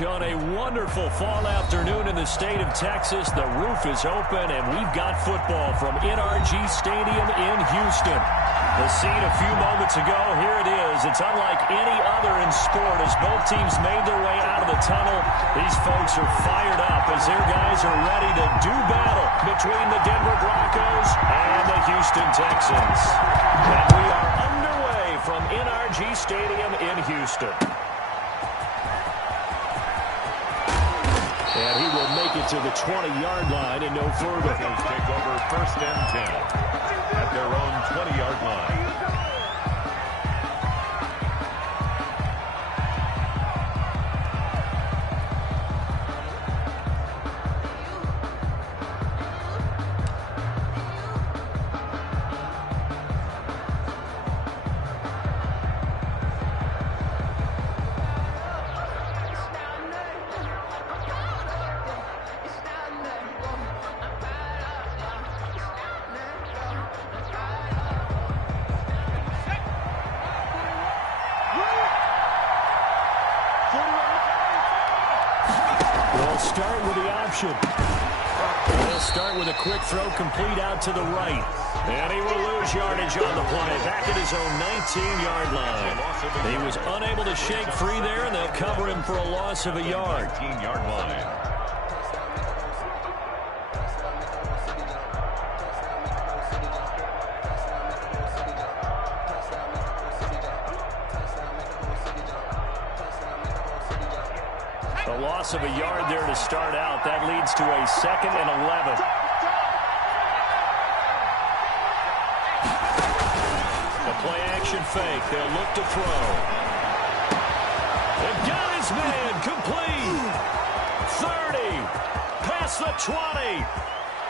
On a wonderful fall afternoon in the state of Texas, the roof is open, and we've got football from NRG Stadium in Houston. The scene a few moments ago, here it is. It's unlike any other in sport as both teams made their way out of the tunnel. These folks are fired up as their guys are ready to do battle between the Denver Broncos and the Houston Texans. And we are underway from NRG Stadium in Houston. And he will make it to the 20-yard line and no further. Broncos take over 1st and 10 at their own 20-yard line. Start with the option. They'll start with a quick throw complete out to the right. And he will lose yardage on the play. Back at his own 19-yard line. He was unable to shake free there, and they'll cover him for a loss of a yard. 19-yard line. A loss of a yard there to start out. That leads to a 2nd and 11. The play-action fake. They'll look to throw. They've got his man. Complete. 30. Past the 20.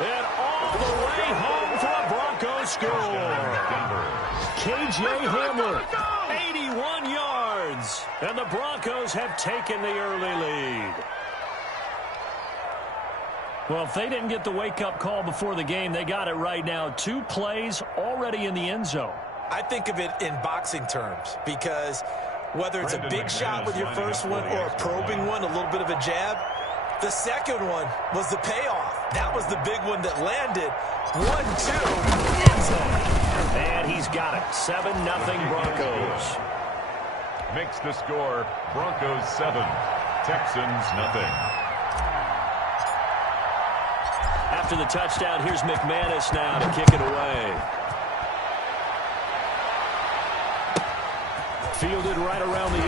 And all the way home for a Broncos score. K.J. Hamler. 81 yards. And the Broncos have taken the early lead. Well, if they didn't get the wake-up call before the game, they got it right now. 2 plays already in the end zone. I think of it in boxing terms because whether it's a big shot with your first one or a probing one, a little bit of a jab, the second one was the payoff. That was the big one that landed. 1-2, end zone. And he's got it. 7-0 Broncos. Makes the score Broncos 7, Texans nothing. After the touchdown, here's McManus now to kick it away. Fielded right around the 8.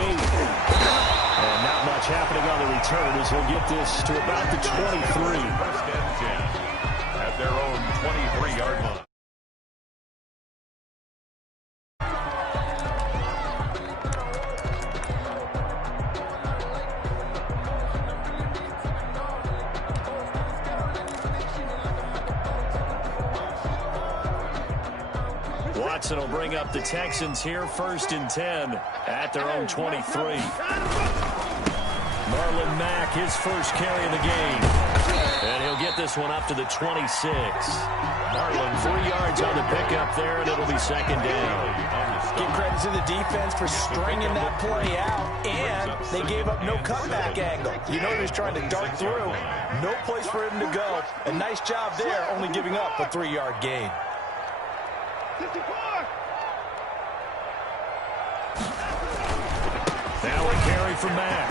And not much happening on the return as he'll get this to about the 23. 1st and 10 at their own 23-yard line. Watson will bring up the Texans here 1st and 10 at their own 23. Marlon Mack, his first carry of the game. And he'll get this one up to the 26. Marlon, 3 yards on the pickup there, and it'll be 2nd down. Give credit to the defense for stringing that play out, and they gave up no cutback angle. You know he was trying to dart through. No place for him to go. A nice job there, only giving up a 3-yard gain. Now a carry from Mack.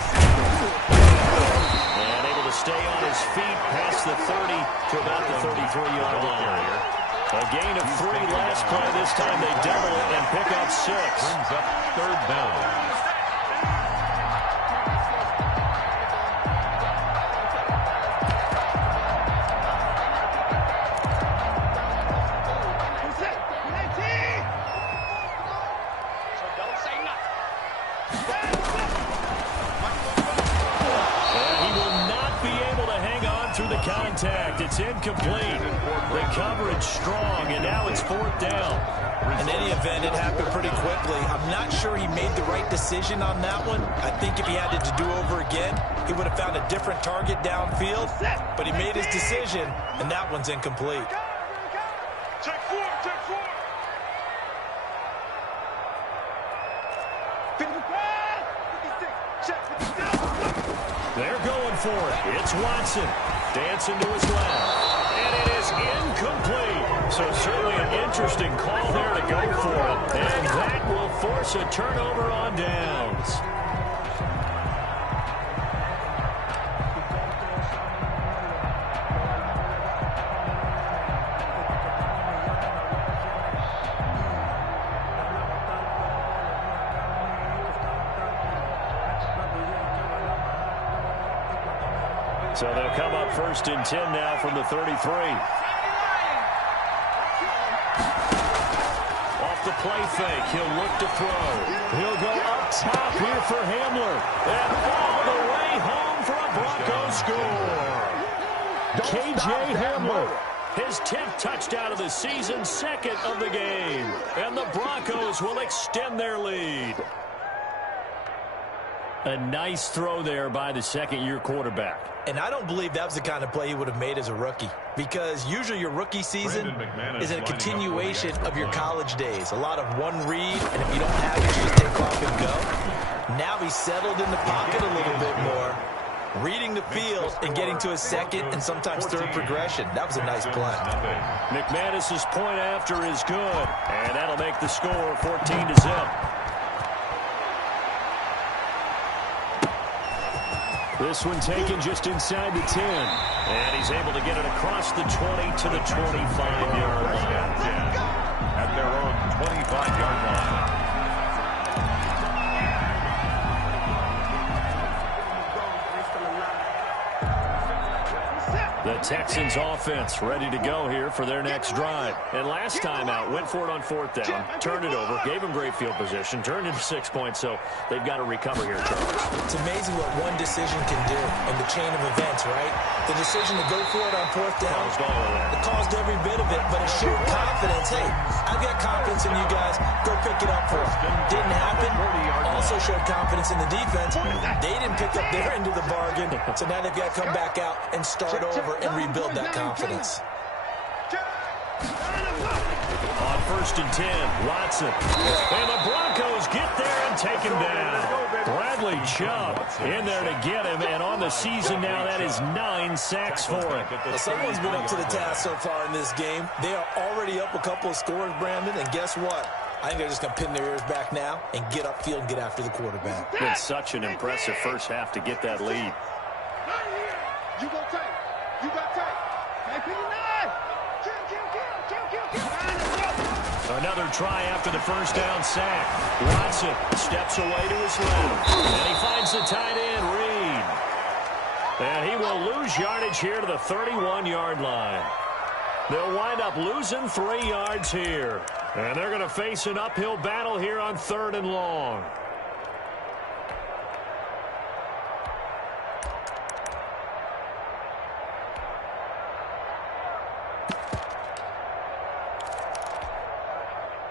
And able to stay on his feet past the 30 to about the 33-yard line. A gain of 3 last play. This time they double it and pick up 6. Brings up 3rd down. Contact. It's incomplete. The coverage strong, and now it's 4th down. In any event, it happened pretty quickly. I'm not sure he made the right decision on that one. I think if he had it to do over again, he would have found a different target downfield. But he made his decision, and that one's incomplete. Check 4, check 4. Check 56. They're going for it. It's Watson. Dancing to his left. And it is incomplete. So certainly an interesting call there to go for it. And that will force a turnover on downs. So they'll come up 1st and 10 now from the 33. Off the play fake, he'll look to throw. He'll go up top here for Hamler. And all the way home for a Broncos score. K.J. Hamler, his 10th touchdown of the season, 2nd of the game. And the Broncos will extend their lead. A nice throw there by the second-year quarterback. And I don't believe that was the kind of play he would have made as a rookie, because usually your rookie season is a continuation of your college days. A lot of one read, and if you don't have it, you just take off and go. Now he's settled in the pocket a little bit more, reading the field and getting to his second and sometimes third progression. That was a nice play. McManus's point after is good, and that'll make the score 14-0. This one taken just inside the 10. And he's able to get it across the 20 to the 25-yard line. At their own 25-yard line. The Texans offense ready to go here for their next drive. And last time out, went for it on 4th down, turned it over, gave them great field position, turned into 6 points, so they've got to recover here, Charles. It's amazing what one decision can do in the chain of events, right? The decision to go for it on 4th down, Caused all of that. It caused every bit of it, but it showed confidence. Hey, I've got confidence in you guys. Go pick it up for us. Didn't happen. Also showed confidence in the defense. They didn't pick up their end of the bargain, so now they've got to come back out and start over and rebuild that confidence. On 1st and 10, Watson. And the Broncos get there and take him down. Bradley Chubb in there to get him, and on the season now, that is 9 sacks for him. Well, someone's been up to the task so far in this game. They are already up a couple of scores, Brandon, and guess what? I think they're just going to pin their ears back now and get upfield and get after the quarterback. Been such an impressive first half to get that lead. You go tight. You got tight. Another try after the first down sack. Watson steps away to his left. And he finds the tight end, Reed. And he will lose yardage here to the 31-yard line. They'll wind up losing 3 yards here. And they're going to face an uphill battle here on 3rd and long.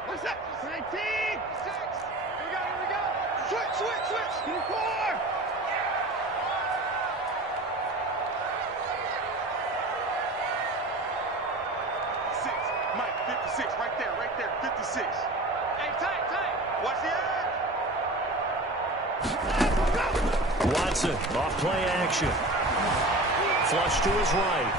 What's that? 19. 6. Here we go. Switch. Team 4. 6. Mike, 56. Right there. 56. Hey, tight. Watch the edge. Watson off play action. Flush to his right.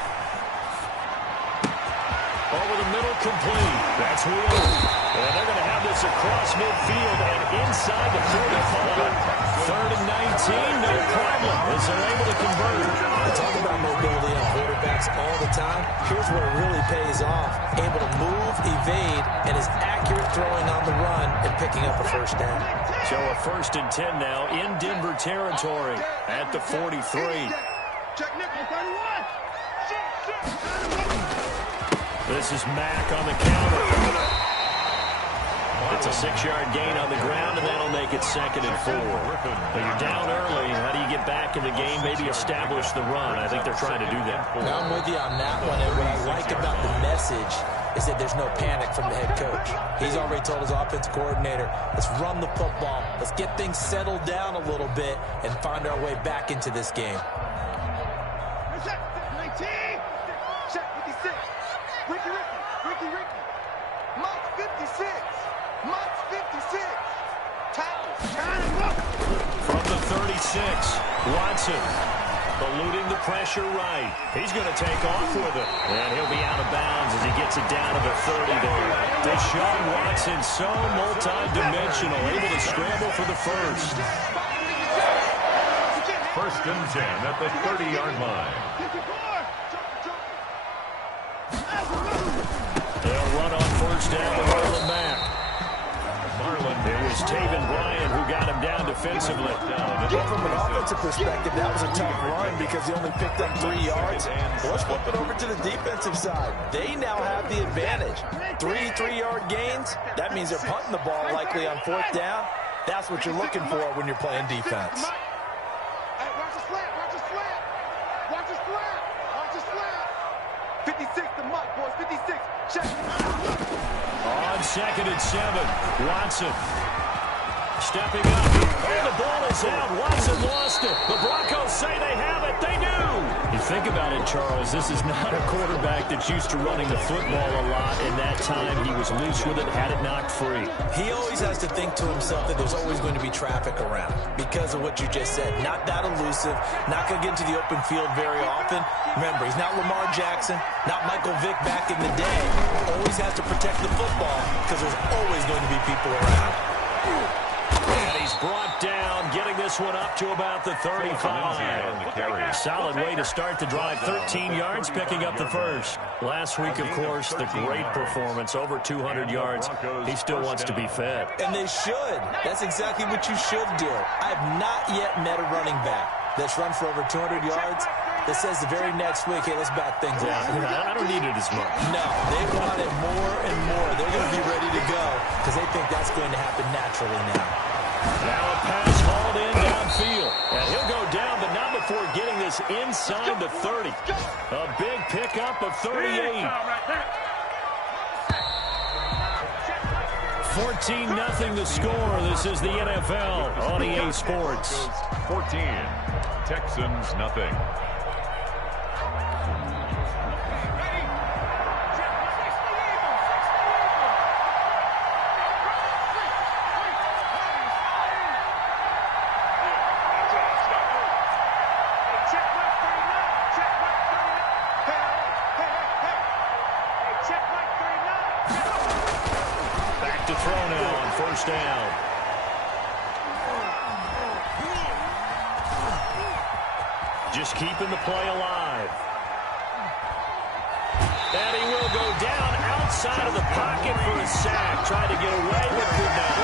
Over the middle, complete. That's Wheeler. And they're going to have this across midfield and inside the 35. 3rd and 19, no problem, as they're able to convert. I talk about mobility on quarterbacks all the time. Here's where it really pays off. Able to move, evade, and is accurate throwing on the run and picking up a first down. So a 1st and 10 now in Denver territory at the 43. Check nickel 31. This is Mack on the counter. It's a 6-yard gain on the ground, and that'll make it 2nd and 4. But you're down early. How do you get back in the game? Maybe establish the run. I think they're trying to do that. Now I'm with you on that one, and what I like about the message is that there's no panic from the head coach. He's already told his offensive coordinator, let's run the football. Let's get things settled down a little bit and find our way back into this game. 19. Check 56. Ricky. Mike 56. Mike 56. Tackle. From the 36. Watson eluding the pressure right. He's going to take off with it. And he'll be out of bounds as he gets it down to the 30 there. Deshaun Watson, so multi-dimensional, able to scramble for the first. First and 10 at the 30-yard line. They'll run on first down to Marlon Mack. It was Taven Bryan who got him down defensively. From an offensive perspective, that was a tough run because he only picked up 3 yards. Let's flip it over to the defensive side. They now have the advantage. 3-3-yard gains. That means they're punting the ball likely on fourth down. That's what you're looking for when you're playing defense. Watch the slant, watch the slant. Watch the slant, watch the slant. 56 to Mike, boys, 56. Check. On 2nd and 7, Watson stepping up. Oh, the ball is out. Watson lost it. The Broncos say they have it. They do. You think about it, Charles, this is not a quarterback that's used to running the football a lot, and that time he was loose with it, had it knocked free. He always has to think to himself that there's always going to be traffic around because of what you just said. Not that elusive, not going to get into the open field very often. Remember, he's not Lamar Jackson, not Michael Vick back in the day. Always has to protect the football because there's always going to be people around. And he's brought down, getting this one up to about the 35. Solid way to start the drive. 13 yards, picking up the first. Last week, of course, the great performance, over 200 yards. He still wants to be fed. And they should. That's exactly what you should do. I have not yet met a running back that's run for over 200 yards that says the very next week, hey, let's back things up. I don't need it as much. No, they want it more and more. They're going to be ready to go because they think that's going to happen naturally now. Now a pass hauled in downfield. And he'll go down, but not before getting this inside the 30. A big pickup of 38. 14-0 the score. This is the NFL on EA Sports. 14. Texans nothing. Down. Just keeping the play alive. And he will go down outside of the pocket for a sack. Tried to get away, but could not.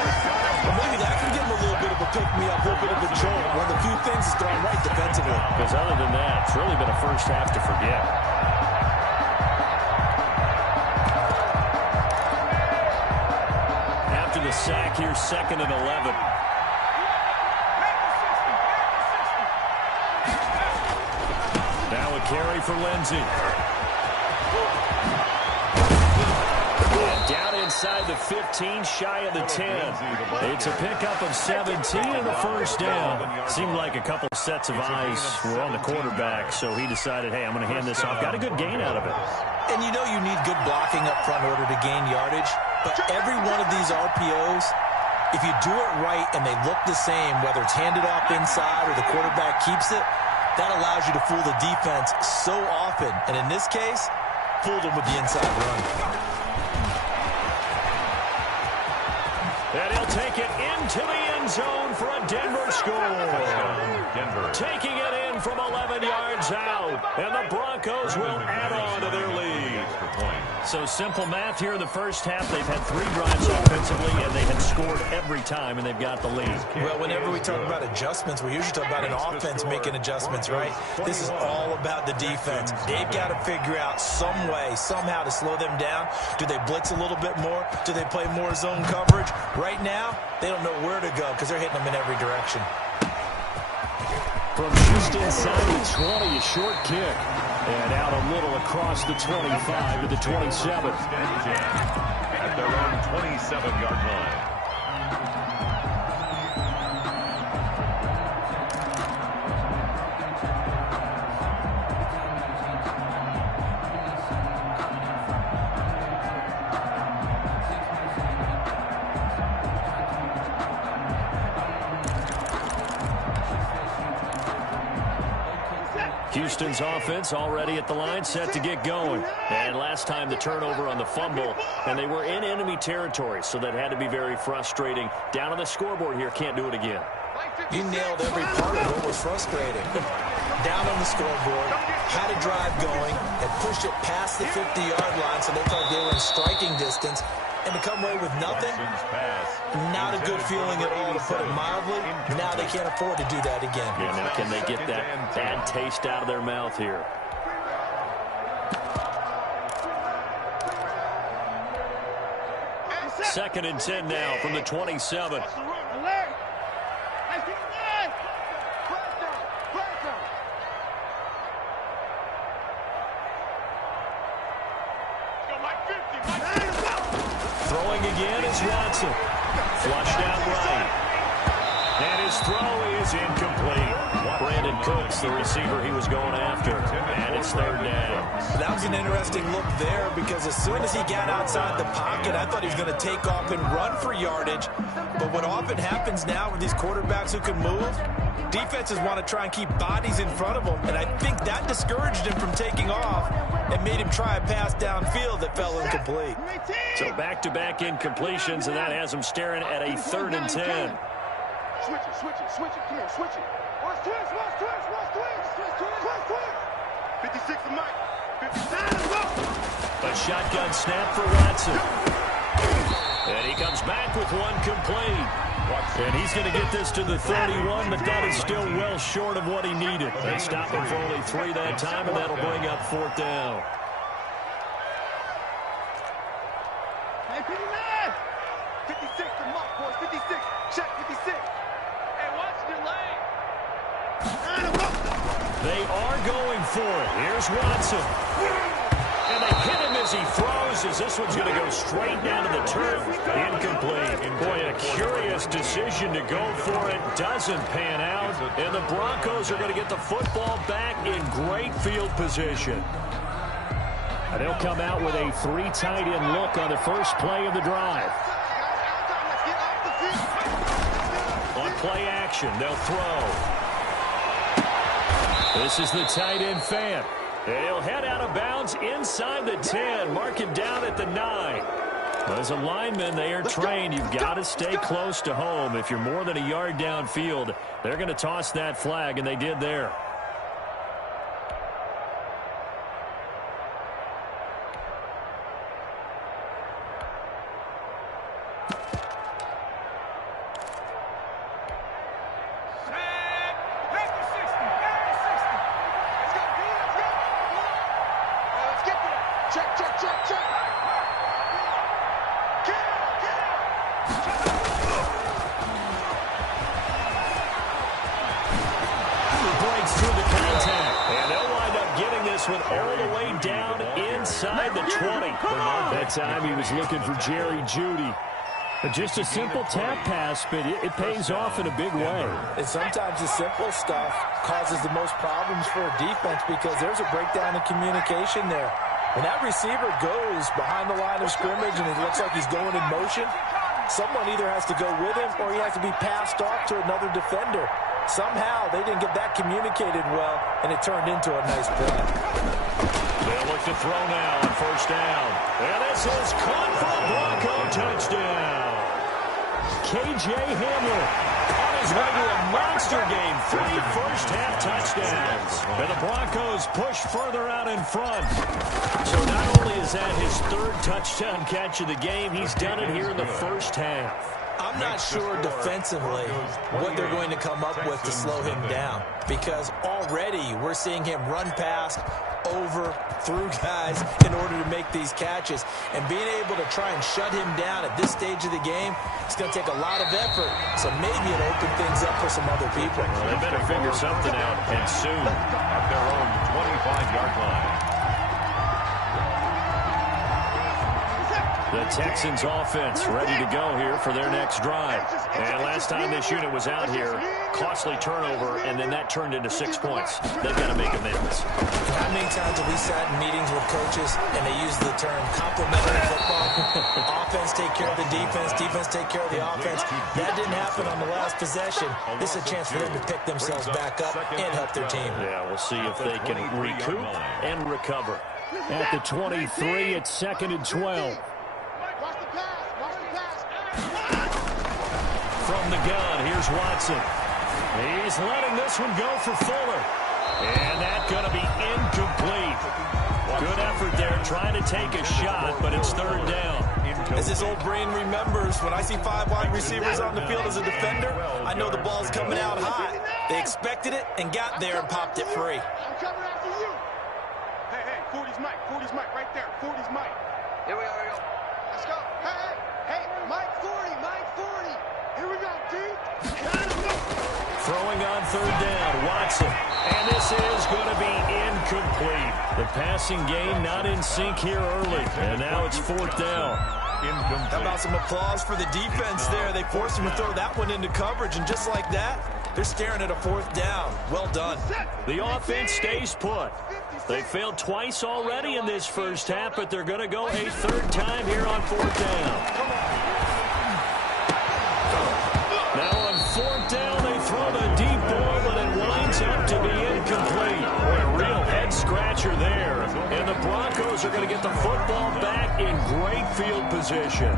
Well, maybe that can give him a little bit of a pick-me-up, a little bit of a jolt. One of the few things that's gone right defensively. Because other than that, it's really been a first half to forget. The sack here, 2nd and 11. Now a carry for Lindsey. And down inside the 15, shy of the 10. It's a pickup of 17 and a first down. Seemed like a couple sets of eyes were on the quarterback, so he decided, hey, I'm going to hand this off. Got a good gain out of it. And you know you need good blocking up front in order to gain yardage. But every one of these RPOs, if you do it right and they look the same, whether it's handed off inside or the quarterback keeps it, that allows you to fool the defense so often. And in this case, fooled them with the inside run. And he'll take it into the end zone for a Denver score. Denver. Taking it in from 11 yards out. And the Broncos will add on to their lead. So simple math here in the first half. They've had 3 drives offensively, and they had scored every time, and they've got the lead. Well, whenever we talk about adjustments, we usually talk about an offense making adjustments, right? This is all about the defense. They've got to figure out some way, somehow to slow them down. Do they blitz a little bit more? Do they play more zone coverage? Right now, they don't know where to go because they're hitting them in every direction. From just inside the 20, a short kick. And out a little across the 25 to the 27. At their own 27-yard line. Houston's offense already at the line, set to get going. And last time the turnover on the fumble, and they were in enemy territory, so that had to be very frustrating. Down on the scoreboard here, can't do it again. You nailed every part of what was frustrating. Down on the scoreboard, had a drive going, and pushed it past the 50-yard line, so they thought they were in striking distance. And to come away with nothing, not a good feeling at all, to put it mildly. Now they can't afford to do that again. Yeah, now can they get that bad taste out of their mouth here? Second and 10 now from the 27. Throwing again is Watson. Flushed out right. And his throw is incomplete. Brandon Cooks, the receiver he was going after. And it's third down. That was an interesting look there, because as soon as he got outside the pocket, I thought he was going to take off and run for yardage. But what often happens now with these quarterbacks who can move, defenses want to try and keep bodies in front of them. And I think that discouraged him from taking off and made him try a pass downfield that fell incomplete. So back-to-back incompletions, and that has him staring at a third and 10. Switch it, switch it, switch it. Come on, switch it. Watch twist, watch twist, watch twist. Twist, twist. 56 to Mike. 59 to go. A shotgun snap for Watson. And he comes back with one complete. And he's going to get this to the 31, but that is still well short of what he needed. They stop him for only 3 that time, and that'll bring up fourth down. Hey, 59. 56 to Mike, boys. 56. Check 56. Hey, watch your lane. They are going for it. Here's Watson. And they hit him as he throws, as this one's going to go straight down to the turf. Incomplete. Boy, a curious decision to go for it. Doesn't pan out. And the Broncos are going to get the football back in great field position. And they'll come out with a 3 tight end look on the first play of the drive. On play action, they'll throw. This is the tight end fan. And he'll head out of bounds inside the 10. Mark him down at the 9. As a lineman, they are trained. You've got to stay close to home. If you're more than a yard downfield, they're going to toss that flag, and they did there. Time he was looking for Jerry Jeudy. But just a simple tap pass, but it pays off in a big way. And sometimes the simple stuff causes the most problems for a defense, because there's a breakdown in communication there. When that receiver goes behind the line of scrimmage and it looks like he's going in motion, someone either has to go with him or he has to be passed off to another defender. Somehow they didn't get that communicated well, and it turned into a nice play. They'll look to throw now on first down. And this is caught for a Bronco touchdown. K.J. Hamler on his way to a monster game. 3 first-half touchdowns. And the Broncos push further out in front. So not only is that his 3rd touchdown catch of the game, he's done it here in the first half. I'm not sure defensively what they're going to come up with to slow him down, because already we're seeing him run past, over, through guys in order to make these catches. And being able to try and shut him down at this stage of the game, it's going to take a lot of effort. So maybe it'll open things up for some other people. Well, they better figure something out, and soon. At their own 25-yard line. The Texans offense ready to go here for their next drive. And last time this unit was out here, costly turnover, and then that turned into 6 points. They've got to make amends. How many times have we sat in meetings with coaches and they use the term complementary football? Offense take care of the defense, defense take care of the offense. That didn't happen on the last possession. This is a chance for them to pick themselves back up and help their team. Yeah, we'll see if they can recoup and recover. At the 23, it's 2nd and 12. From the gun, here's Watson. He's letting this one go for Fuller. And that's going to be incomplete. Good effort there, trying to take a shot, but it's 3rd down. As his old brain remembers, when I see 5 wide receivers on the field as a defender, I know the ball's coming out high. They expected it and got there and popped it free. I'm coming after you. Hey, 40's Mike. 40's Mike right there. 40's Mike. Here we go. Let's go. Hey, Mike 40. Here we go, D. Throwing on 3rd down, Watson. And this is going to be incomplete. The passing game not in sync here early. And now it's 4th down. How about some applause for the defense there? They forced him to throw that one into coverage, and just like that, they're staring at a 4th down. Well done. The offense stays put. They failed twice already in this first half, but they're going to go a 3rd time here on 4th down. Now on 4th down, they throw the deep ball, but it winds up to be incomplete. A real head-scratcher there. And the Broncos are going to get the football back in great field position.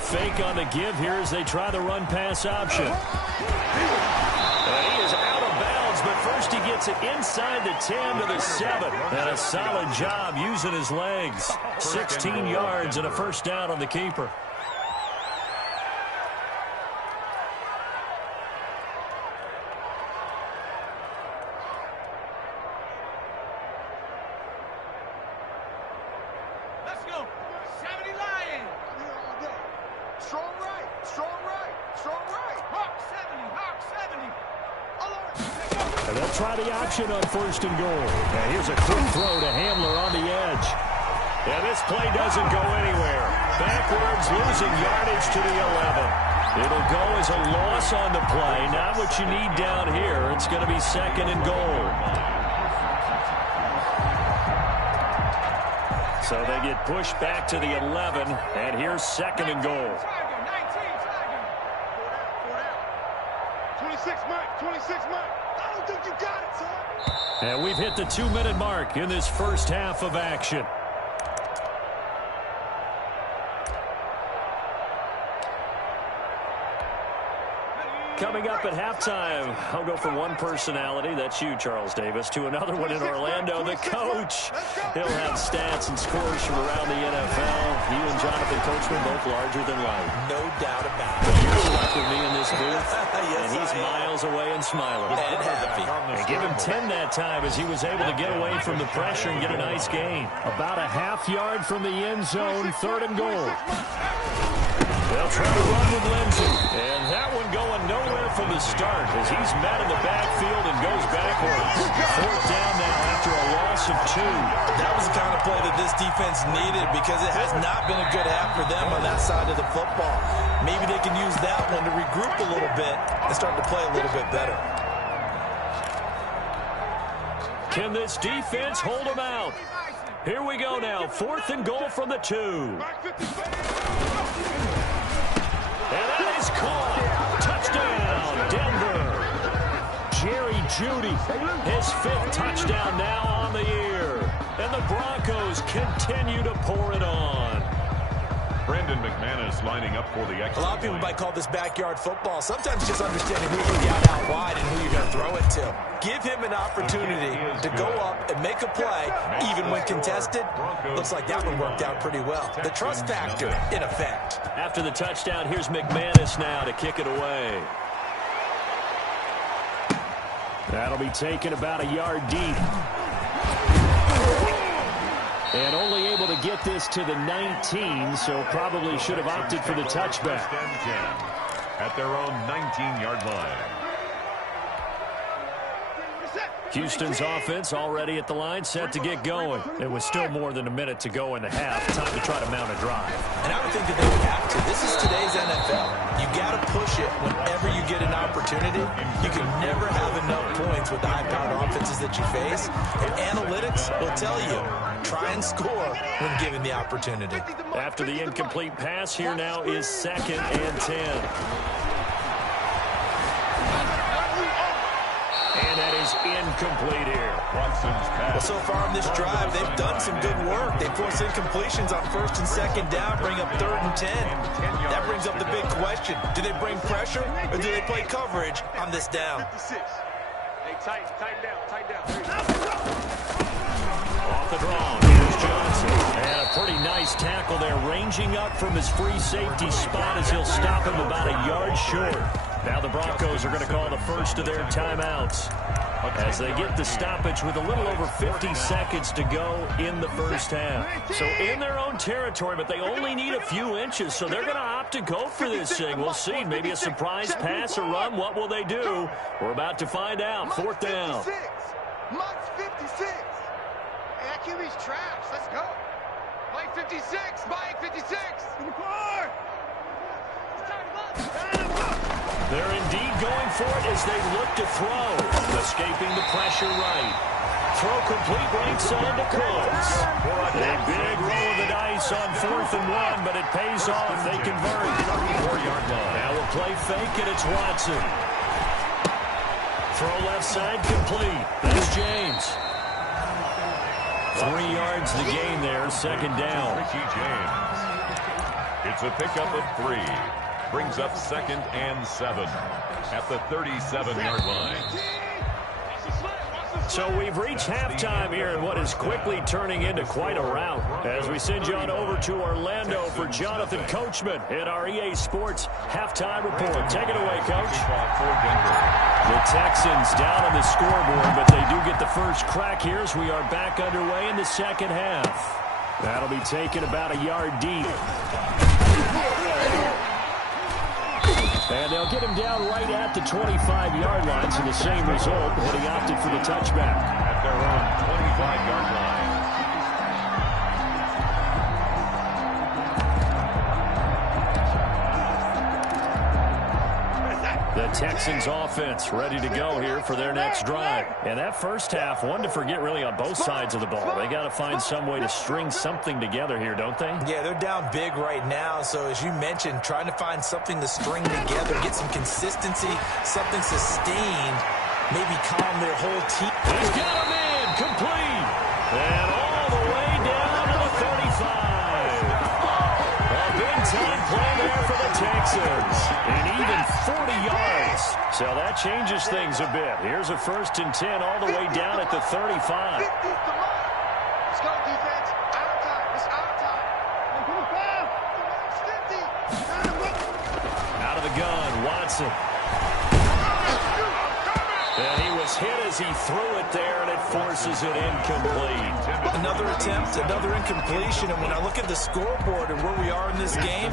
Fake on the give here as they try the run-pass option. And he is out of bounds, but first he gets it inside the 10 to the 7. And a solid job using his legs. 16 yards and a 1st down on the keeper. And they'll try the option on 1st and goal. And here's a quick throw to Hamler on the edge. And this play doesn't go anywhere. Backwards, losing yardage to the 11. It'll go as a loss on the play. Not what you need down here. It's going to be 2nd and goal. So they get pushed back to the 11. And here's 2nd and goal. 26 Mike. I don't think you got it, son. And we've hit the 2-minute mark in this first half of action. Coming up at halftime, I'll go from one personality, that's you, Charles Davis, to another one in Orlando, the coach. He'll have stats and scores from around the NFL. You and Jonathan Coachman both larger than life. No doubt about it. You're stuck with me in this booth, yes, and he's miles away and smiling. And happy. And give him 10 that time as he was able to get away from the pressure and get a nice gain. About a half yard from the end zone, 3rd and goal. They'll try to run with Lindsey. And that one going nowhere from the start as he's met in the backfield and goes backwards. 4th down now after a loss of 2. That was the kind of play that this defense needed because it has not been a good half for them on that side of the football. Maybe they can use that one to regroup a little bit and start to play a little bit better. Can this defense hold them out? Here we go now. 4th and goal from the 2. And that is caught. Touchdown, Denver. Jerry Jeudy, his 5th touchdown now on the year. And the Broncos continue to pour it on. Brandon McManus lining up for the extra. A lot of people might call this backyard football. Sometimes just understanding who you got out wide and who you're going to throw it to. Give him an opportunity to go up and make a play, even when contested. Looks like that one worked out pretty well. The trust factor, in effect. After the touchdown, here's McManus now to kick it away. That'll be taken about a yard deep. And only able to get this to the 19, so probably should have opted for the touchback. First and 10 at their own 19-yard line. Houston's offense already at the line, set to get going. It was still more than a minute to go in the half. Time to try to mount a drive. And I would think that they would have to. This is today's NFL. You got to push it whenever you get an opportunity. You can never have enough points with the high-powered offenses that you face. And analytics will tell you, try and score when given the opportunity. After the incomplete pass, here now is 2nd and 10. And that is incomplete here. Well, so far in this drive, they've done some good work. They force incompletions on 1st and 2nd down, bring up 3rd and 10. That brings up the big question. Do they bring pressure or do they play coverage on this down? 56. Hey, tighten down. Off the draw, here's Johnson. And a pretty nice tackle there, ranging up from his free safety spot as he'll stop him about a yard short. Now the Broncos are going to call the first of their timeouts as they get the stoppage with a little over 50 seconds to go in the first half. So in their own territory, but they only need a few inches, so they're going to opt to go for this thing. We'll see. Maybe a surprise pass or run. What will they do? We're about to find out. 4th down. Mike's 56. Hey, that QB's trash. Let's go. Mike 56. Mike 56. In the car. They're indeed going for it as they look to throw. Escaping the pressure right. Throw complete right side to Cooks. A big roll of the dice on 4th and 1, but it pays off. They convert. 4-yard line. Now a play fake, and it's Watson. Throw left side complete. That's James. 3 yards the gain there, 2nd down. Ricky James. It's a pickup of 3. Brings up 2nd and 7 at the 37-yard line. So we've reached halftime here in what is quickly turning into quite a rout as we send you on over to Orlando for Jonathan Coachman in our EA Sports halftime report. Take it away, Coach. The Texans down on the scoreboard, but they do get the first crack here as we are back underway in the second half. That'll be taken about a yard deep. And they'll get him down right at the 25-yard line, so the same result, but he opted for the touchback. At their own 25-yard line. The Texans offense ready to go here for their next drive. And that first half, one to forget really on both sides of the ball. They got to find some way to string something together here, don't they? Yeah, they're down big right now. So as you mentioned, trying to find something to string together, get some consistency, something sustained, maybe calm their whole team. He's got him in, complete. And all the way down to the 35. A big-time play there for the Texans. And even 40 yards. So that changes things a bit. Here's a 1st and 10 all the way down at the 35. Let's go, defense. Our time. It's our time. Out of the gun, Watson. And he was hit as he threw it there, and it forces it incomplete. Another attempt, another incompletion, and when I look at the scoreboard and where we are in this game,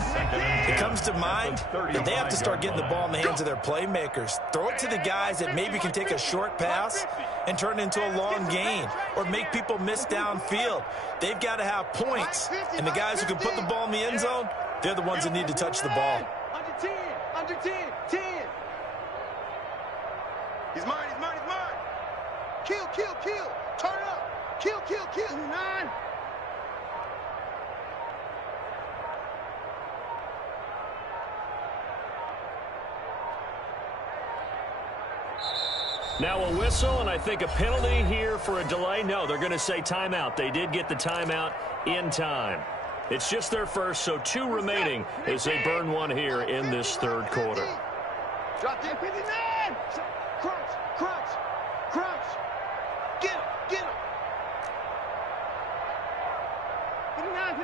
it comes to mind that they have to start getting the ball in the hands of their playmakers. Throw it to the guys that maybe can take a short pass and turn it into a long gain or make people miss downfield. They've got to have points, and the guys who can put the ball in the end zone, they're the ones that need to touch the ball. Under 10. He's mine. Kill. Turn it up. Kill. 9. Now a whistle, and I think a penalty here for a delay. No, they're going to say timeout. They did get the timeout in time. It's just their first, so 2 remaining as they burn one here in this 3rd quarter. Drop there, 59. Crunch. Get him. 59.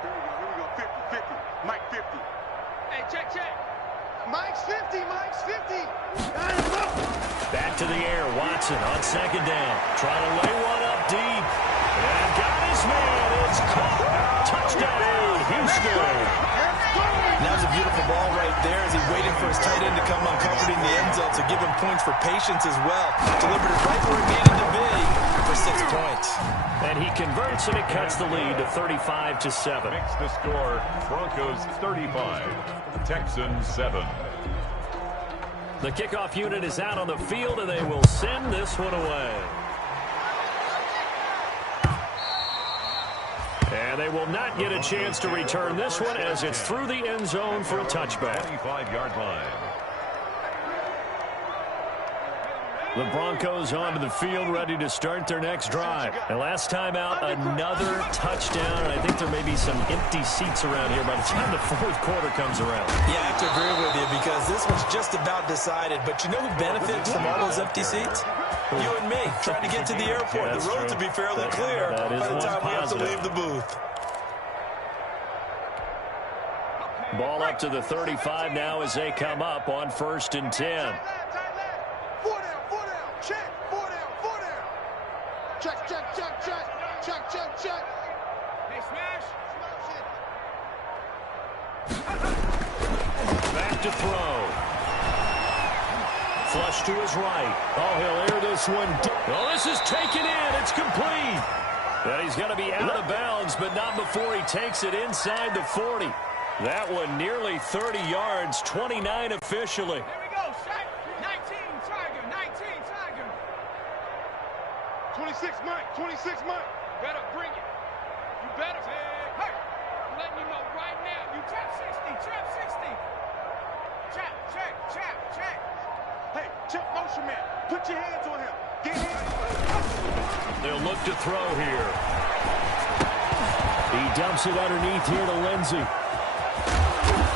Here we go. 50. Mike 50. Hey, check. Mike's 50. Back to the air, Watson on 2nd down. Trying to lay one up deep. And got his man. It's caught. Touchdown, Houston. That was a beautiful ball right there as he waited for his tight end to come uncovered in the end zone to give him points for patience as well. Delivered it right where it needed to be for 6 points. And he converts, and it cuts the lead to 35-7. Makes the score Broncos 35, Texans 7. The kickoff unit is out on the field, and they will send this one away. And they will not get a chance to return this one as it's through the end zone for a touchback. 25-yard line. The Broncos onto the field, ready to start their next drive. And last time out, another touchdown. And I think there may be some empty seats around here by the time the fourth quarter comes around. Yeah, I have to agree with you because this one's just about decided. But you know who benefits from all those empty seats? You and me, trying to get to the airport. The roads will be fairly clear by the time we have to leave the booth. Ball up to the 35 now as they come up on 1st and 10. Check. Hey, smash. Back to throw. Flush to his right. Oh, he'll air this one. Oh, this is taken in. It's complete. And he's going to be out of bounds, but not before he takes it inside the 40. That one nearly 30 yards, 29 officially. Here we go, Shaq. 19, Tiger. 19, Tiger. 26, Mike. 26, Mike. Better bring it. You better. Hey, I'm letting you know right now. You trap 60. Trap 60. Check. Hey, check motion man. Put your hands on him. Get him. They'll look to throw here. He dumps it underneath here to Lindsey.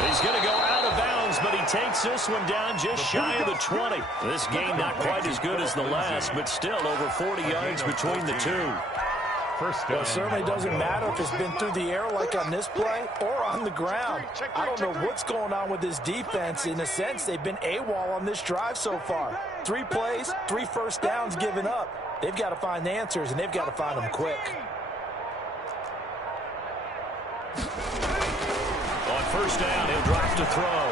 He's going to go out of bounds, but he takes this one down just shy of the 20. This game not quite as good as the last, but still over 40 yards between the two. Well, it certainly doesn't matter if it's been through the air like on this play or on the ground. I don't know what's going on with this defense. In a sense, they've been AWOL on this drive so far. 3 plays, 3 first downs given up. They've got to find answers, and they've got to find them quick. On 1st down, he'll drop to throw.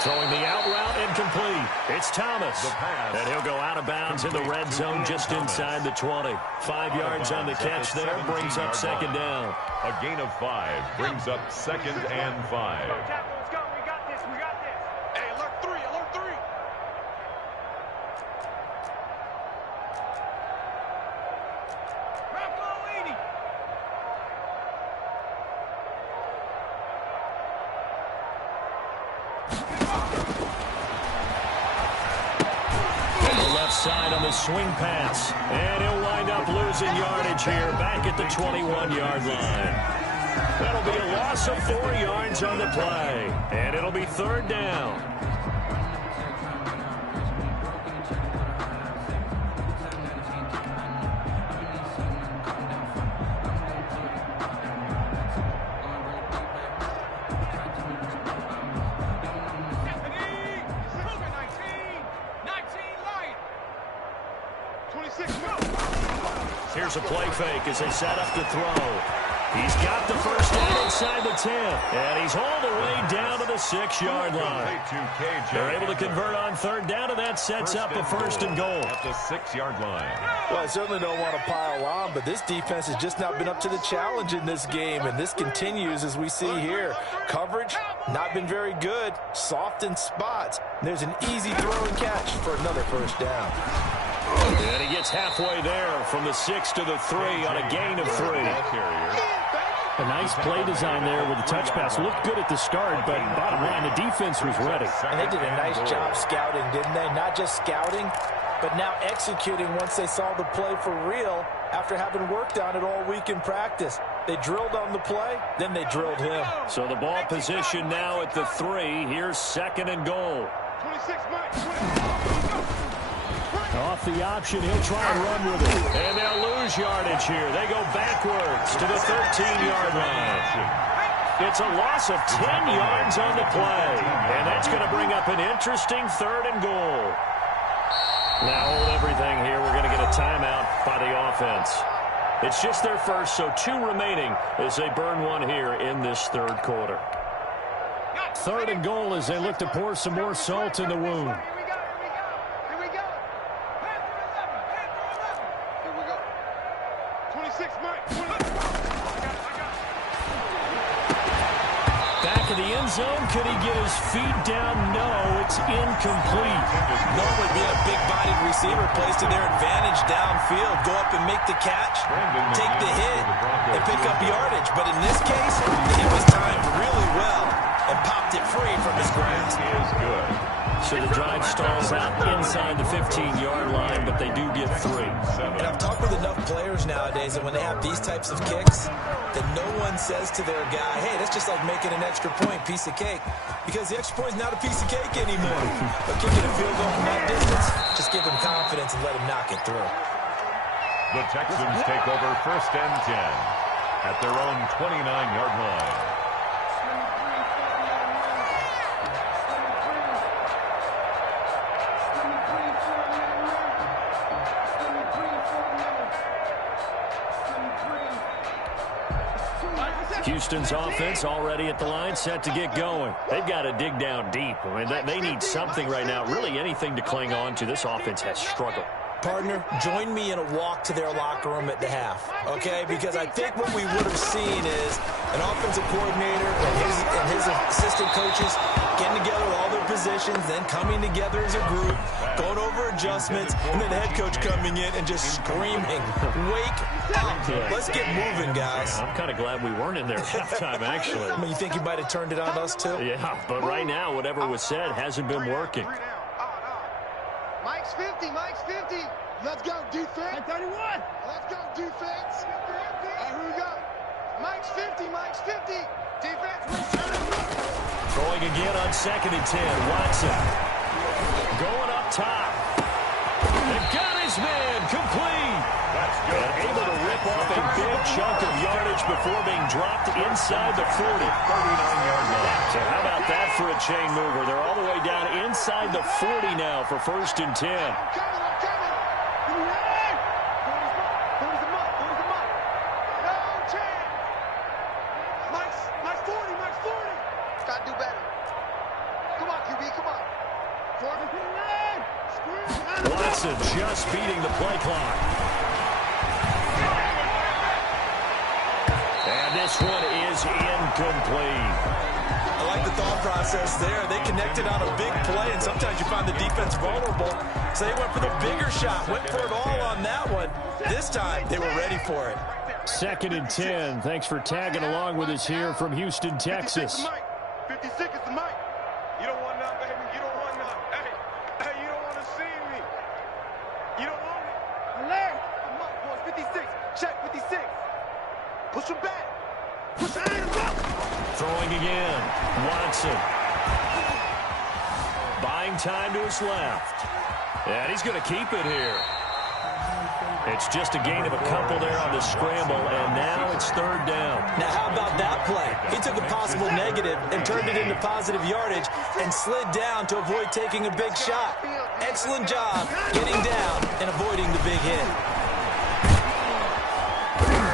Throwing the out route incomplete. It's Thomas. And he'll go out of bounds in the red zone just inside the 20. 5 yards on the catch there, brings up 2nd down. A gain of 5 brings up 2nd and 5. Let's go. We got this. Hey, alert 3. Bronco 80. Side on the swing pass, and he'll wind up losing yardage here back at the 21-yard line. That'll be a loss of 4 yards on the play, and it'll be 3rd down. Here's a play fake as they set up to throw. He's got the 1st down inside the 10, and he's all the way down to the 6-yard line. They're able to convert on 3rd down, and that sets up a 1st and goal. At the 6-yard line. Well, I certainly don't want to pile on, but this defense has just not been up to the challenge in this game, and this continues as we see here. Coverage, not been very good. Soft in spots. There's an easy throw and catch for another 1st down. And he gets halfway there from the 6 to the 3 on a gain of 3. A nice play design there with the touch pass. Looked good at the start, but bottom line, the defense was ready. And they did a nice job scouting, didn't they? Not just scouting, but now executing once they saw the play for real after having worked on it all week in practice. They drilled on the play, then they drilled him. So the ball position now at the 3. Here's 2nd and goal. 26, Mike. Off the option, he'll try and run with it. And they'll lose yardage here. They go backwards to the 13-yard line. It's a loss of 10 yards on the play. And that's going to bring up an interesting 3rd and goal. Now hold everything here. We're going to get a timeout by the offense. It's just their first, so 2 remaining as they burn one here in this third quarter. 3rd and goal as they look to pour some more salt in the wound. Here we go. 26, Mike. Back in the end zone. Could he get his feet down? No, it's incomplete. Normally being a big-bodied receiver plays to their advantage downfield. Go up and make the catch, take the hit, and pick up yardage. But in this case, it was timed really well and popped it free from his grasp. Is good. So the drive stalls out inside the 15-yard line, but they do get 3. And I've talked with enough players nowadays that when they have these types of kicks, that no one says to their guy, hey, that's just like making an extra point, piece of cake. Because the extra point is not a piece of cake anymore. But kicking a field goal from that distance, just give him confidence and let him knock it through. The Texans take over 1st and 10 at their own 29-yard line. Houston's offense already at the line, set to get going. They've got to dig down deep. I mean, they need something right now, really anything to cling on to. This offense has struggled. Partner, join me in a walk to their locker room at the half, okay? Because I think what we would have seen is an offensive coordinator and his assistant coaches getting together all their positions, then coming together as a group, going over adjustments, and then the head coach coming in and just screaming, wake up. Let's get moving, guys. I'm kind of glad we weren't in there at halftime, actually. I mean, you think you might have turned it on us, too? Yeah, but right now, whatever was said hasn't been working. Mike's 50, Mike's 50. Let's go, defense. 31. Let's go, defense. Here we go. Mike's 50, Mike's 50. Defense, return. Throwing again on 2nd and 10. Watson going up top. They've got his man complete. That's good. And able to rip off a big chunk of yardage before being dropped inside the 40. 39-yard line. So how about that for a chain mover? They're all the way down inside the 40 now for 1st and 10. I'm coming. Give me that. 40's a mutt. No chance. Mike's 40, Mike's 40. Gotta do better. Come on, QB, come on. 40. Watson just beating the play clock. And this one is incomplete. I like the thought process there. They connected on a big play, and sometimes you find the defense vulnerable. So they went for the bigger shot, went for it all on that one. This time, they were ready for it. 2nd and 10. Thanks for tagging along with us here from Houston, Texas. 56 is the mic. You don't want none, baby. You don't want none. Hey, you don't want to see me. You don't want it. Larry, I'm up, boys. 56. Check 56. Push him back. Push him up. Throwing again. Watson. Buying time to his left. And he's going to keep it here. It's just a gain of a couple there on the scramble, and now it's 3rd down. Now, how about that play? He took a possible negative and turned it into positive yardage and slid down to avoid taking a big shot. Excellent job getting down and avoiding the big hit.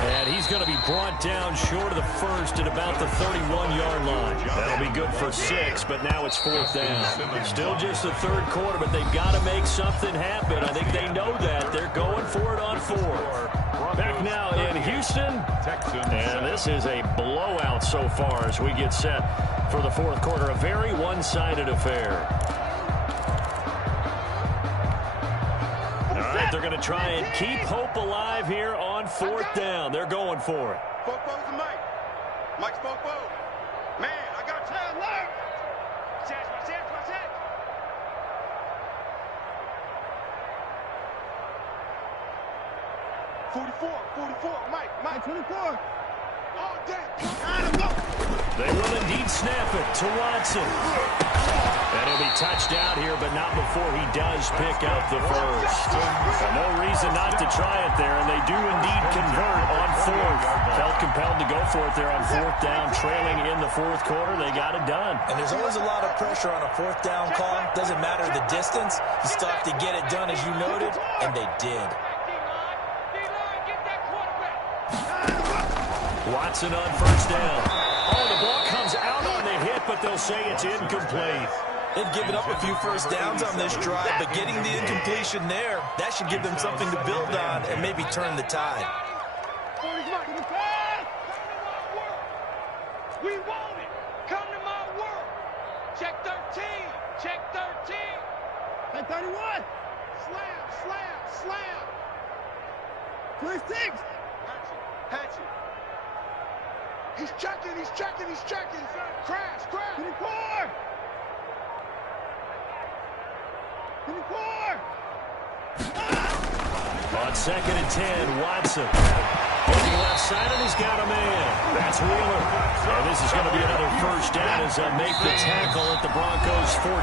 And he's going to be brought down short of the 1st at about the 31-yard line. That'll be good for 6, but now it's 4th down. Still just the 3rd quarter, but they've got to make something happen. I think they know that. They're going for it on 4th. Back now in Houston, and this is a blowout so far as we get set for the 4th quarter. A very one-sided affair. All right, they're going to try and keep hope alive here on 4th down. They're going for it. Fopo's the mic. Mike's Fopo. Man, I got time left. Watch that. 44, Mike, 24. Oh, damn. They will indeed snap it to Watson. And he'll be touchdown here, but not before he does pick up the first. No reason not to try it there, and they do indeed convert on fourth. Felt compelled to go for it there on fourth down, trailing in the fourth quarter. They got it done. And there's always a lot of pressure on a fourth down call. Doesn't matter the distance. You still have to get it done, as you noted, and they did. Watson on first down. Oh, the ball comes out on the hit, but they'll say it's incomplete. They've given up a few first downs on this drive, but getting the incompletion there, that should give them something to build on and maybe turn the tide. We want it. Come to my work. Check 13. Check 13. Check 31. Slam, slam, slam. 26. Hatchet. He's checking, he's checking, he's checking. Crash, crash. 24. 24. On second and 10, Watson. Looking left side, and he's got a man. That's Wheeler. And this is going to be another first down as they make the tackle at the Broncos 14.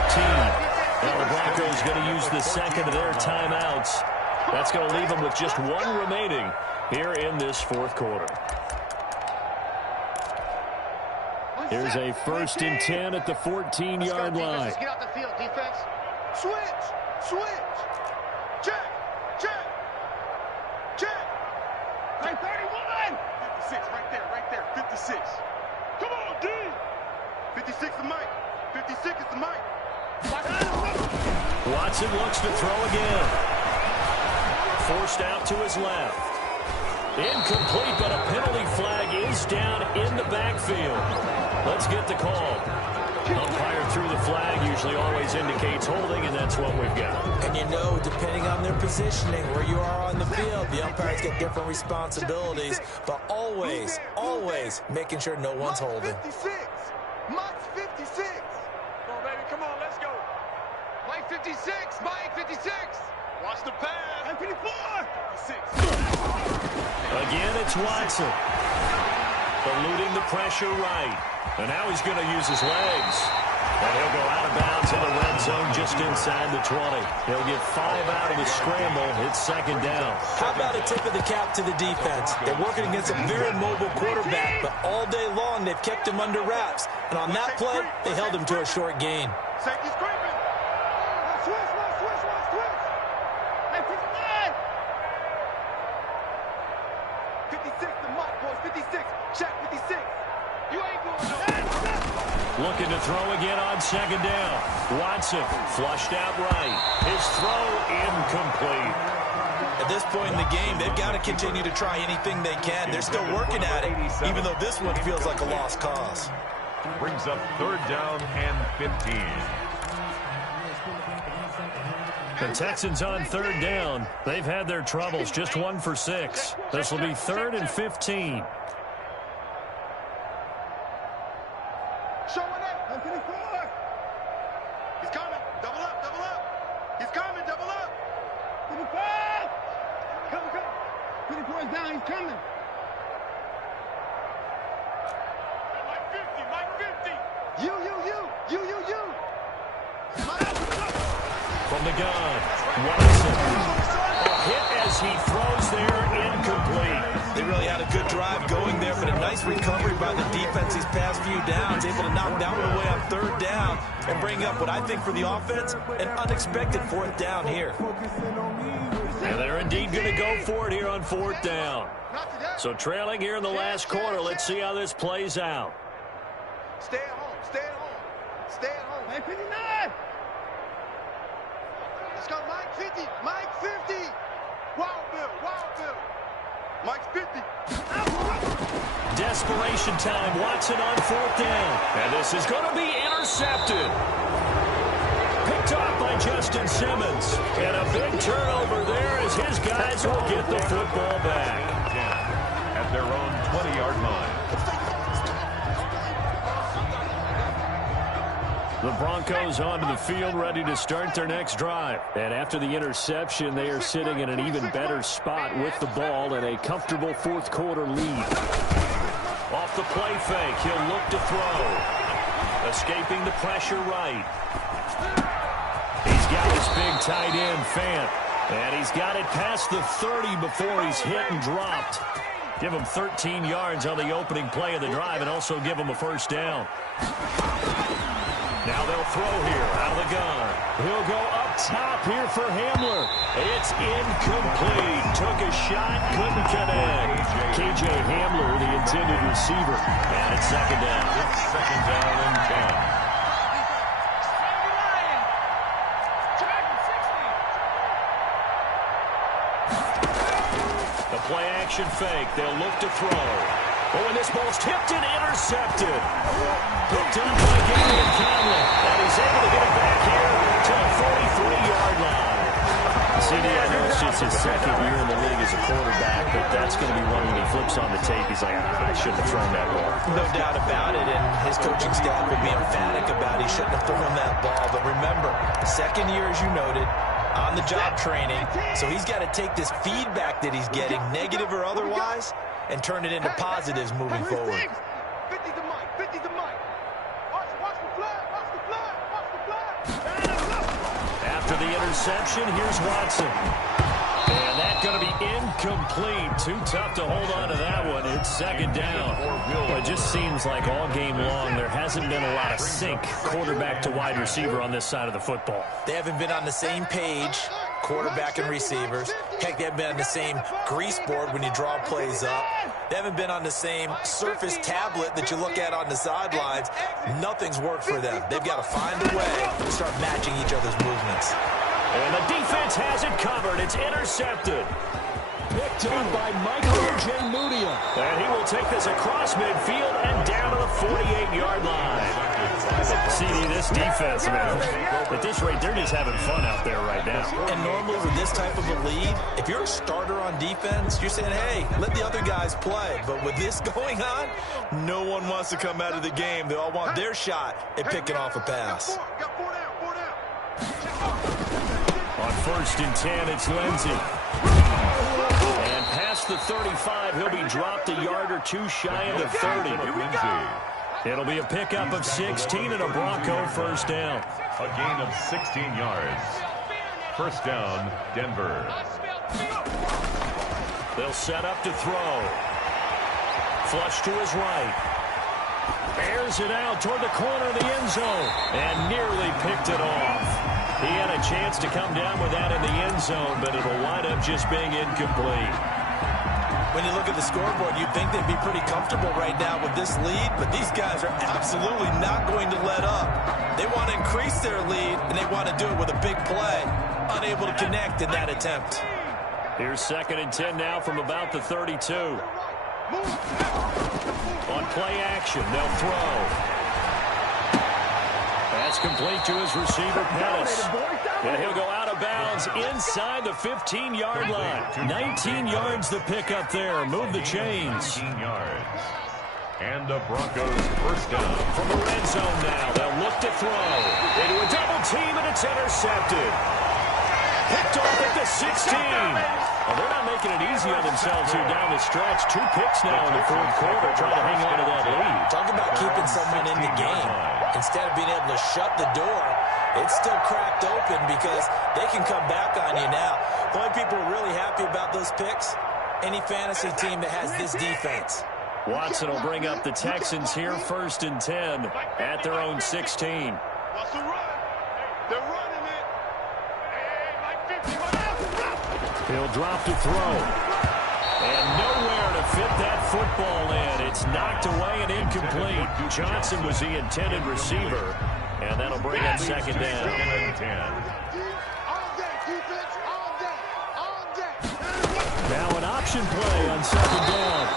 Now the Broncos going to use the second of their timeouts. That's going to leave them with just one remaining here in this fourth quarter. Here's a first and 10 at the 14-yard line. Get out the field, defense. Switch, switch. Check, check, check. Right, 31. 56, right there, 56. Come on, D. 56 the mic. 56 is the mic. Watson looks to throw again. Forced out to his left. Incomplete, but a penalty flag is down in the backfield. Let's get the call. Umpire threw the flag, usually always indicates holding, and that's what we've got. And you know, depending on their positioning, where you are on the field, the umpires get different responsibilities, but always, always making sure no one's holding. 56. Mike's 56. Come on, baby, come on, let's go. Mike 56, Mike 56. Watch the pass. Mike 54. 56. Again, it's Watson. Eluding the pressure right. And now he's going to use his legs. And he'll go out of bounds in the red zone just inside the 20. He'll get 5 out of the scramble. It's second down. How about a tip of the cap to the defense? They're working against a very mobile quarterback, but all day long they've kept him under wraps. And on that play, they held him to a short gain. Safety's creeping. Switch, switch, switch, switch. Hey, 59. 56 the mic, boys. 56. Check 56. You ain't going no. Looking to throw again on second down. Watson flushed out right. His throw incomplete. At this point in the game, they've got to continue to try anything they can. They're still working at it, even though this one feels like a lost cause. Brings up third down and 15. The Texans on third down. They've had their troubles, just 1 for 6. This will be 3rd and 15. Showing up. 154. He's coming. Double up, double up. He's coming, double up. 55. Come. 54 is down. He's coming. Mike 50, Mike 50. You. From the gun, Watson. A hit as he throws there, incomplete. They really had a good drive going there, but a nice recovery by the defense these past few downs, able to knock that one away on third down and bring up what I think for the offense, an unexpected fourth down here. And they're indeed going to go for it here on fourth down. So trailing here in the last quarter, let's see how this plays out. Stay at home, stay at home. Stay at home. Mike 59. Let's go, Mike 50, Mike 50. Wild Bill. Mike's 50. Desperation time, Watson on fourth down. And this is going to be intercepted. Picked off by Justin Simmons. And a big turnover there as his guys will get the football back. At their own 20-yard line. The Broncos onto the field ready to start their next drive. And after the interception, they are sitting in an even better spot with the ball and a comfortable fourth quarter lead. Off the play fake, he'll look to throw. Escaping the pressure right. He's got his big tight end, Fant. And he's got it past the 30 before he's hit and dropped. Give him 13 yards on the opening play of the drive and also give him a first down. Now they'll throw here out of the gun. He'll go up top here for Hamler. It's incomplete. Took a shot, couldn't connect. KJ Hamler, the intended receiver. And it's second down. It's second down and 10. The play action fake. They'll look to throw. Oh, and this ball's tipped and intercepted. Picked up by Gary Conley. And he's able to get it back here to the 43-yard line. CD, I know it's just his second year in the league as a quarterback, but that's going to be one when he flips on the tape. He's like, I shouldn't have thrown that ball. No doubt about it, and his coaching staff will be emphatic about he shouldn't have thrown that ball. But remember, second year, as you noted, on-the-job training, so he's got to take this feedback that he's getting, negative or otherwise, and turn it into positives moving forward. 50's the mic, 50's the mic. Watch the flag, watch the flag, watch the flag. After the interception, here's Watson. And that's going to be incomplete. Too tough to hold on to that one. It's second down. Well, it just seems like all game long there hasn't been a lot of sync quarterback to wide receiver on this side of the football. They haven't been on the same page, quarterback and receivers. Heck, they haven't been on the same grease board when you draw plays up. They haven't been on the same surface tablet that you look at on the sidelines. Nothing's worked for them. They've got to find a way to start matching each other's movements. And the defense has it covered. It's intercepted. Picked up by Michael J. And he will take this across midfield and down to the 48-yard line. CD, this defense, man, at this rate, they're just having fun out there right now. And normally with this type of a lead, if you're a starter on defense, you're saying, hey, let the other guys play. But with this going on, no one wants to come out of the game. They all want their shot at picking off a pass. On 1st and 10, it's Lindsey. And past the 35, he'll be dropped a yard or two shy of the 30. It'll be a pickup of 16 and a Bronco first down. A gain of 16 yards. First down, Denver. They'll set up to throw. Flush to his right. Airs it out toward the corner of the end zone. And nearly picked it off. He had a chance to come down with that in the end zone, but it'll wind up just being incomplete. When you look at the scoreboard, you'd think they'd be pretty comfortable right now with this lead, but these guys are absolutely not going to let up. They want to increase their lead, and they want to do it with a big play. Unable to connect in that attempt. Here's 2nd and 10 now from about the 32. On play action, they'll throw. That's complete to his receiver, Pettis. And he'll go out of bounds inside the 15-yard line. 19 yards the pickup there. Move the chains. 19 yards. And the Broncos first down. From the red zone now, they'll look to throw. They do a double team, and it's intercepted. Picked off at the 16. Well, they're not making it easy on themselves here down the stretch. 2 picks now in the 4th quarter, trying to hang on to that lead. Talk about keeping someone in the game. Instead of being able to shut the door, it's still cracked open because they can come back on you now. The only people who are really happy about those picks, any fantasy team that has this defense. Watson will bring up the Texans here, 1st and 10 at their own 16. Watch the run. They're running it. He'll drop to throw. And nowhere to fit that football in. It's knocked away and incomplete. Johnson was the intended receiver. And that'll bring up 2nd down. 2nd and 10. Now an option play on 2nd down.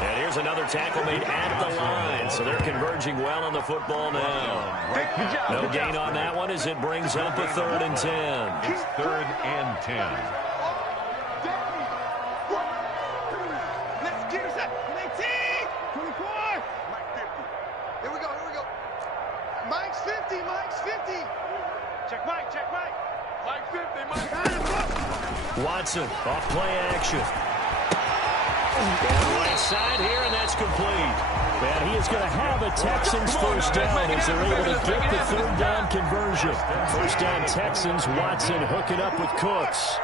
And here's another tackle made at the line. So they're converging well on the football now. No gain on that one as it brings up a 3rd and 10. It's 3rd and 10. Mike's 50, Mike's 50. Check Mike, check Mike. Mike 50, Mike. Watson off play action. Down right side here, and that's complete. And he is going to have a Texans first down as they're able to get the 3rd down conversion. conversion. First down Texans. Watson hooking up with Cooks.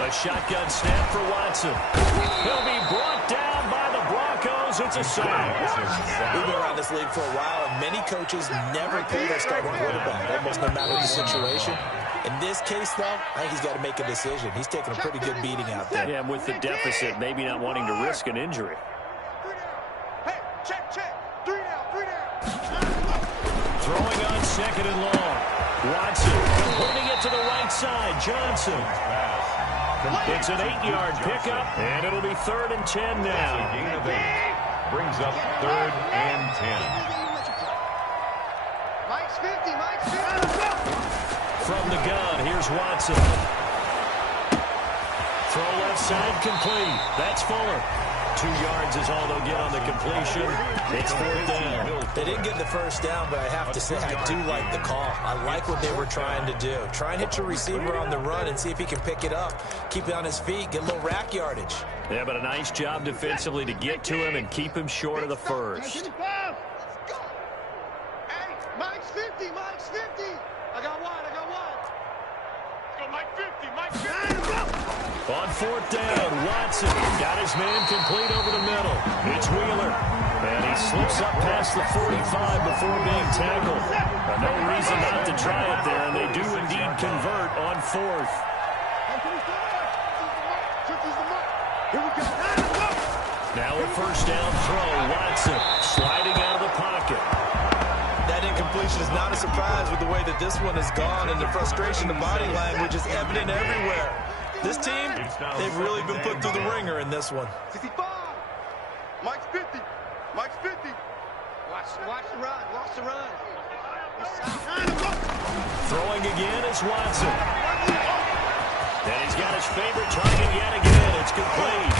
A shotgun snap for Watson. He'll be brought down by the Broncos. It's a sack. We've been around this league for a while, and many coaches never play their starting quarterback, almost no matter the situation. In this case, though, I think he's got to make a decision. He's taking a pretty good beating out there. Yeah, and with the deficit, maybe not wanting to risk an injury. Hey, check. 3 down. Throwing on second and long. Watson putting it to the right side. Johnson. It's an 8-yard pickup, and it'll be 3rd and 10 now. A gain of 8. Brings up 3rd and 10. Mike's 50. From the gun, here's Watson. Throw left side complete. That's Fuller. 2 yards is all they'll get on the completion. It's 4th down. They didn't get the first down, but I have to say I do like the call. I like what they were trying to do. Try and hit your receiver on the run and see if he can pick it up. Keep it on his feet, get a little rack yardage. Yeah, but a nice job defensively to get to him and keep him short of the first. Hey, Mike's 50. I got one. Let's go, Mike 50. On 4th down, Watson got his man complete over the middle. It's Wheeler. And he slips up past the 45 before being tackled. No reason not to try it there, and they do indeed convert on 4th. Now a first down throw. Watson sliding out of the pocket. That incompletion is not a surprise with the way that this one has gone, and the frustration, the body language is evident everywhere. This team, they've really been put through the ringer in this one. 65. Mike's 50. Watch the run. Throwing again is Watson. And he's got his favorite target yet again. It's complete.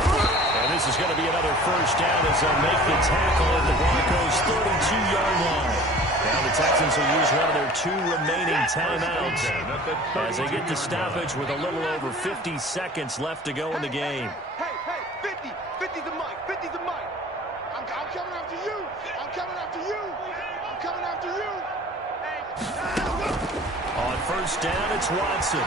And this is going to be another first down as they'll make the tackle at the Broncos' 32-yard line. Now the Texans will use one of their 2 remaining timeouts as they get the stoppage with a little over 50 seconds left to go in the game. Hey, 50. 50's the Mike. I'm coming after you. On first down, it's Watson.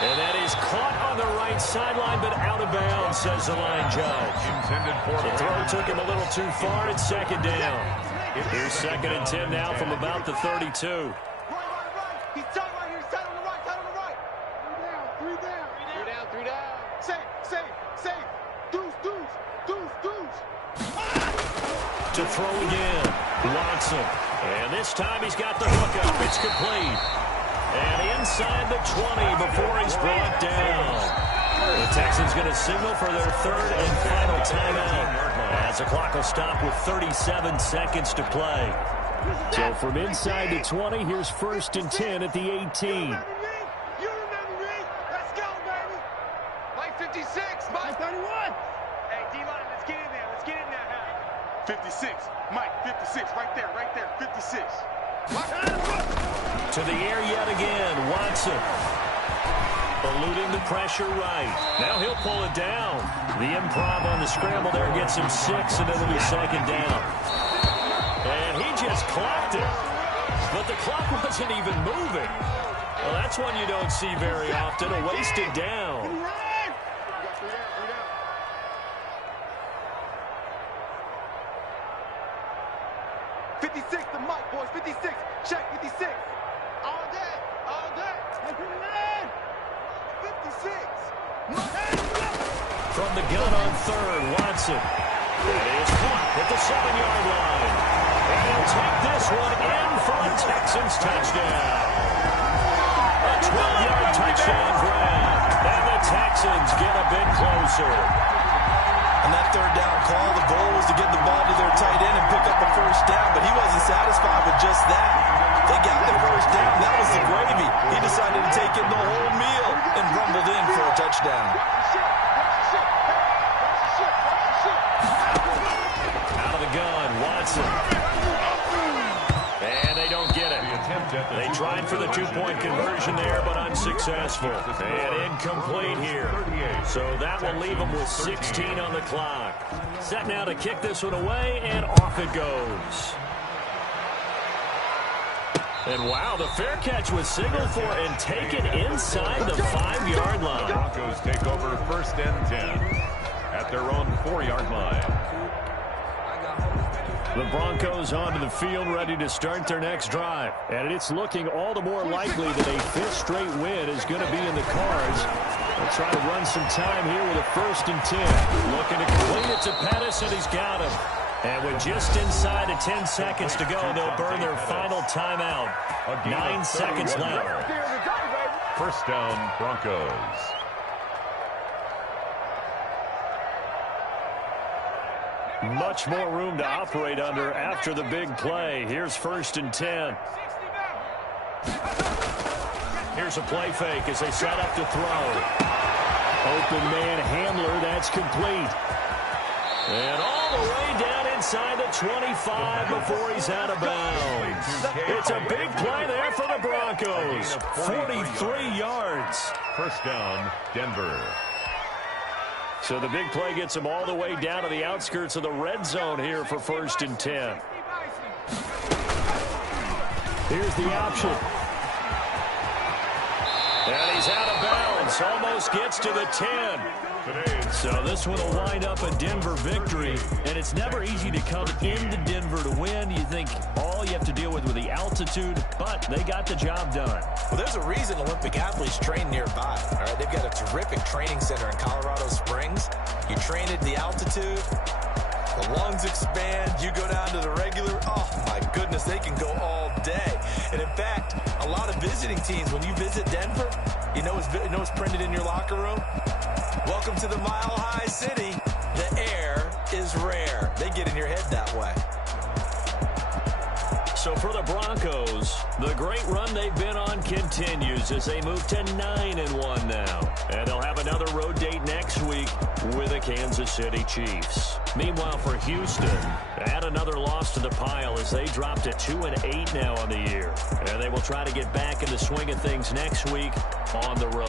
And that is caught on the right sideline, but out of bounds, says the line judge. The throw took him a little too far. It's 2nd down. Here's 2nd and 10 now from about the 32. Right. He's tight right here. He's tight on the right. 3 down. Save. Deuce. To throw again, Watson. And this time he's got the hookup. It's complete. And inside the 20 before he's brought down. The Texans going to signal for their 3rd and final timeout as the clock will stop with 37 seconds to play. So from inside the 20, here's 1st and 10 at the 18. You remember me. Let's go, baby. Mike 56. Mike 31. Hey, D-line, let's get in there. 56. Mike, 56. Right there. 56. To the air yet again, Watson. Eluding the pressure right. Now he'll pull it down. The improv on the scramble there gets him 6, and it'll be 2nd down. And he just clocked it. But the clock wasn't even moving. Well, that's one you don't see very often, a wasted down. The Mike, boys. 56. Check 56. All day. 56. From the gun on 3rd, Watson. That is caught at the 7-yard line. And he'll take this one in for a Texans touchdown. A 12-yard touchdown grab. And the Texans get a bit closer. On that 3rd down call, the goal was to get the ball to their tight end and pick up a first down, but he wasn't satisfied with just that. They got the first down. That was the gravy. He decided to take in the whole meal and rumbled in for a touchdown. Out of the gun, Watson. And they don't get it. The attempt at They tried for the two-point conversion there, but unsuccessful. And incomplete here. So that will leave them with 16 on the clock. Set now to kick this one away, and off it goes. And wow, the fair catch was signaled for and taken inside the 5-yard line. Broncos take over 1st and 10 at their own 4-yard line. The Broncos onto the field, ready to start their next drive. And it's looking all the more likely that a 5th straight win is going to be in the cards. They'll try to run some time here with a 1st and 10. Looking to complete it to Pettis, and he's got him. And with just inside of 10 seconds to go, they'll burn their final timeout. 9 seconds left. 1st down, Broncos. Much more room to operate under after the big play. Here's 1st and 10. Here's a play fake as they set up to throw. Open man Hamler, that's complete. And all the way down inside the 25 before he's out of bounds. It's a big play there for the Broncos. 43 yards. 1st down, Denver. So the big play gets them all the way down to the outskirts of the red zone here for 1st and 10. Here's the option. And he's out of bounds. Almost gets to the 10. So this one will wind up a Denver victory. And it's never easy to come into Denver to win. You think all you have to deal with the altitude, but they got the job done. Well, there's a reason Olympic athletes train nearby. All right, they've got a terrific training center in Colorado Springs. You train at the altitude, the lungs expand, you go down to the regular. Oh, my goodness, they can go all day. And, in fact, a lot of visiting teams, when you visit Denver, you know it's printed in your locker room? Welcome to the Mile High City. The air is rare. They get in your head that way. So for the Broncos, the great run they've been on continues as they move to 9-1 now. And they'll have another road date next week with the Kansas City Chiefs. Meanwhile, for Houston, add another loss to the pile as they drop to 2-8 now on the year. And they will try to get back in the swing of things next week on the road.